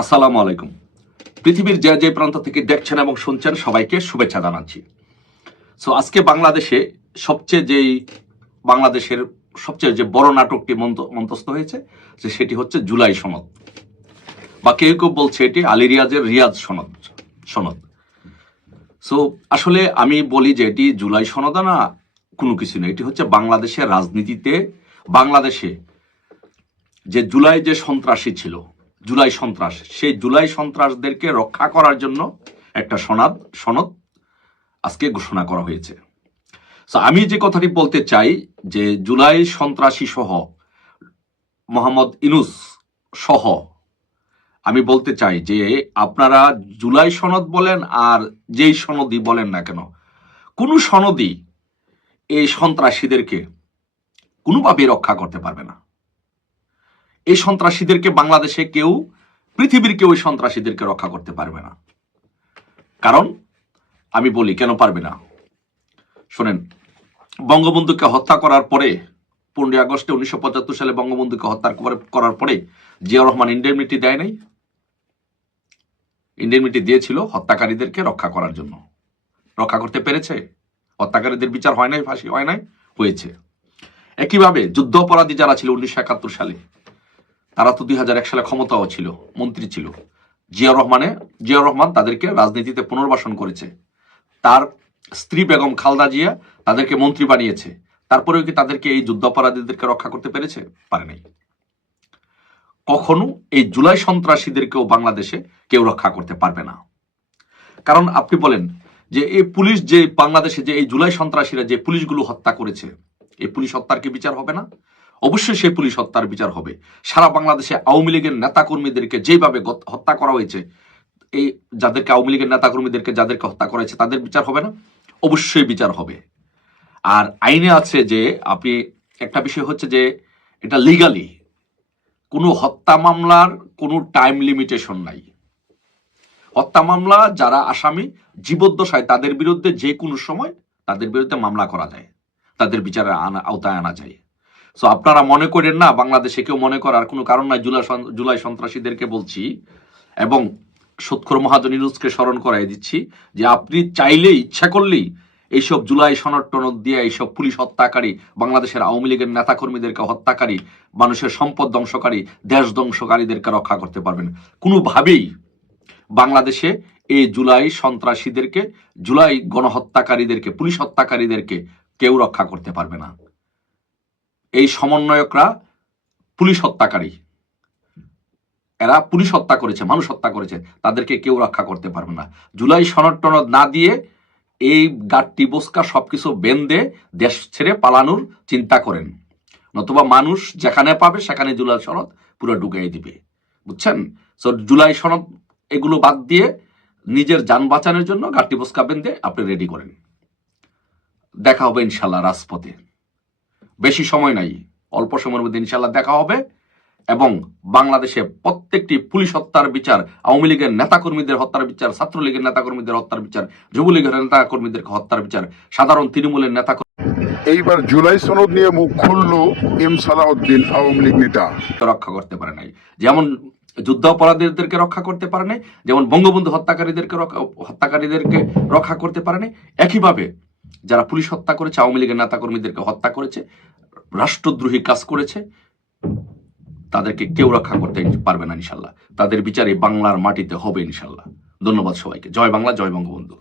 আসসালামু আলাইকুম। পৃথিবীর যে যে প্রান্ত থেকে দেখছেন এবং শুনছেন সবাইকে শুভেচ্ছা জানাচ্ছি। সো আজকে বাংলাদেশের সবচেয়ে যে বড় নাটকটি মঞ্চস্থ হয়েছে সেটি হচ্ছে জুলাই সনদ, বা কেউ কেউ বলছে এটি আলী রিয়াজের রিয়াজ সনদ। সো আসলে আমি বলি যে এটি জুলাই সনদ না, কোনো কিছু না। এটি হচ্ছে বাংলাদেশের রাজনীতিতে, বাংলাদেশে যে জুলাই যে সন্ত্রাসী ছিল, জুলাই সন্ত্রাস, সেই জুলাই সন্ত্রাসদেরকে রক্ষা করার জন্য একটা সনদ আজকে ঘোষণা করা হয়েছে। আমি যে কথাটি বলতে চাই যে জুলাই সন্ত্রাসী সহ মোহাম্মদ ইউনূস সহ আমি বলতে চাই যে আপনারা জুলাই সনদ বলেন আর যেই সনদই বলেন না কেন, কোনো সনদই এই সন্ত্রাসীদেরকে কোনোভাবে রক্ষা করতে পারবে না। এই সন্ত্রাসীদেরকে বাংলাদেশে কেউ, পৃথিবীর কেউ এই সন্ত্রাসীদেরকে রক্ষা করতে পারবে না। কারণ আমি বলি কেন পারবে না। শোনেন, বঙ্গবন্ধুকে হত্যা করার পরে 15 আগস্টে 1975 সালে বঙ্গবন্ধুকে হত্যা করার পরে জিয়াউর রহমান ইন্ডেমনিটি দেয় নাই? ইন্ডেমনিটি দিয়েছিল হত্যাকারীদেরকে রক্ষা করার জন্য। রক্ষা করতে পেরেছে? হত্যাকারীদের বিচার হয় নাই, ফাঁসি হয় নাই? হয়েছে। একইভাবে যুদ্ধ অপরাধী যারা ছিল 1971 সালে, তারা তো 2001 সালে ক্ষমতাও ছিল, মন্ত্রী ছিল। জিয়াউর রহমান তাদেরকে রাজনীতিতে পুনর্বাসন করেছে। তার স্ত্রী বেগম খালেদা জিয়া তাদেরকে মন্ত্রী বানিয়েছে। তারপরেও কি তাদেরকে এই যুদ্ধাপরাধীদেরকে রক্ষা করতে পেরেছে? পারে নাই। কখনো এই জুলাই সন্ত্রাসীদেরকেও বাংলাদেশে কেউ রক্ষা করতে পারবে না। কারণ আপনি বলেন যে এই পুলিশ, যে বাংলাদেশে যে এই জুলাই সন্ত্রাসীরা যে পুলিশগুলো হত্যা করেছে, এই পুলিশ হত্যার কি বিচার হবে না? অবশ্যই সেই পুলিশ হত্যার বিচার হবে। সারা বাংলাদেশে আওয়ামী লীগের নেতাকর্মীদেরকে যেভাবে হত্যা করা হয়েছে, এই যাদেরকে আওয়ামী লীগের নেতাকর্মীদেরকে যাদেরকে হত্যা করা হয়েছে তাদের বিচার হবে না? অবশ্যই বিচার হবে। আর আইনে আছে যে আপনি, একটা বিষয় হচ্ছে যে এটা লিগালি কোনো হত্যা মামলার কোনো টাইম লিমিটেশন নাই। হত্যা মামলা যারা আসামি জীবদ্দশায়, তাদের বিরুদ্ধে যে কোনো সময় তাদের বিরুদ্ধে মামলা করা যায়, তাদের বিচারের আওতায় আনা যায়। সো আপনারা মনে করেন না বাংলাদেশে কেউ মনে করার কোনো কারণ নাই। জুলাই সন্ত্রাসীদেরকে বলছি এবং সৎখর মহাজন ইউনূসকে স্মরণ করাই দিচ্ছি যে আপনি চাইলেই, ইচ্ছা করলেই এইসব জুলাই সনদ টনদ দিয়ে এইসব পুলিশ হত্যাকারী, বাংলাদেশের আওয়ামী লীগের নেতাকর্মীদেরকে হত্যাকারী, মানুষের সম্পদ ধ্বংসকারী, দেশ ধ্বংসকারীদেরকে রক্ষা করতে পারবেন কোনোভাবেই। বাংলাদেশে এই জুলাই সন্ত্রাসীদেরকে, জুলাই গণহত্যাকারীদেরকে, পুলিশ হত্যাকারীদেরকে কেউ রক্ষা করতে পারবে না। এই সমন্বয়করা পুলিশ হত্যাকারী, এরা পুলিশ হত্যা করেছে, মানুষ হত্যা করেছে, তাদেরকে কেউ রক্ষা করতে পারবে না। জুলাই সনদ টনদ না দিয়ে এই গাট্টি বোসকা সবকিছু বেঁধে দেশ ছেড়ে পালানোর চিন্তা করেন, নতুবা মানুষ যেখানে পাবে সেখানে জুলাই সনদ পুরো ঢুকিয়ে দিবে, বুঝছেন? সো জুলাই সনদ এগুলো বাদ দিয়ে নিজের যান বাঁচানোর জন্য গাট্টি বোসকা বেঁধে আপনি রেডি করেন। দেখা হবে ইনশাল্লাহ রাজপথে। বেশি সময় নাই, অল্প সময়ের মধ্যে ইনশাল্লাহ দেখা হবে। এবং বাংলাদেশে প্রত্যেকটি পুলিশ হত্যার বিচার, আওয়ামী লীগের নেতাকর্মীদের হত্যার বিচার, ছাত্রলীগের নেতাকর্মীদের হত্যার বিচার, যুবলীগের নেতাকর্মীদের হত্যার বিচার, সাধারণ তৃণমূলের নেতা। এইবার জুলাই সনদ নিয়ে মুখ খুলল এম সালাউদ্দিন, আওয়ামী লীগ নেতা। রক্ষা করতে পারে নাই, যেমন যুদ্ধ অপরাধীদেরকে রক্ষা করতে পারে নাই, যেমন বঙ্গবন্ধু হত্যাকারীদেরকে রক্ষা করতে পারে নাই। একইভাবে যারা পুলিশ হত্যা করেছে, আওয়ামী লীগের নেতাকর্মীদেরকে হত্যা করেছে, রাষ্ট্রদ্রোহী কাজ করেছে, তাদেরকে কেউ রক্ষা করতে পারবে না ইনশাল্লাহ। তাদের বিচার এই বাংলার মাটিতে হবে ইনশাল্লাহ। ধন্যবাদ সবাইকে। জয় বাংলা, জয় বঙ্গবন্ধু।